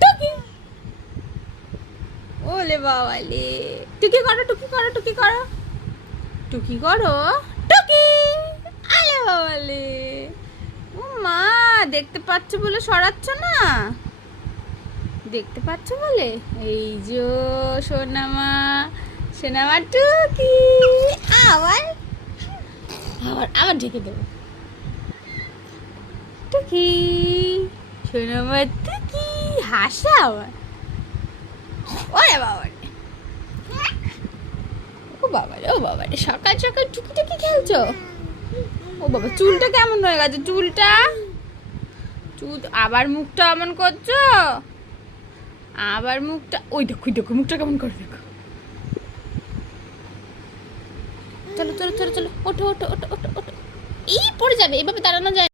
টুকি ওলে বাবালে, টুকি করো টুকি করো টুকি করো টুকি করো টুকি। আলে বাবালে, ও মা দেখতে পাচ্ছ বলে সরাচ্ছ না, দেখতে পাচ্ছ বলে। এই যে সোনামা, সোনামা টুকি। আবার আবার আবার ঢেকে দেবো। টুকি সোনামা টুকি, হাসা আবার। ওরে বাবা, ও বাবা রে, ও বাবা রে, সকাল সকাল টুকি টুকি খেলছো। ও বাবা, চুলটা কেমন হয়ে গেছে চুলটা? চুল আবার মুখটা এমন করছো, আবার মুখটা, ওই দেখো ওই দেখো মুখটা কেমন করে দেখো। চলো চলো চলো চলো, ওঠো ওঠো ওঠো ওঠো ওঠো। এই পড়ে যাবে, এভাবে দাঁড়ানো যায়।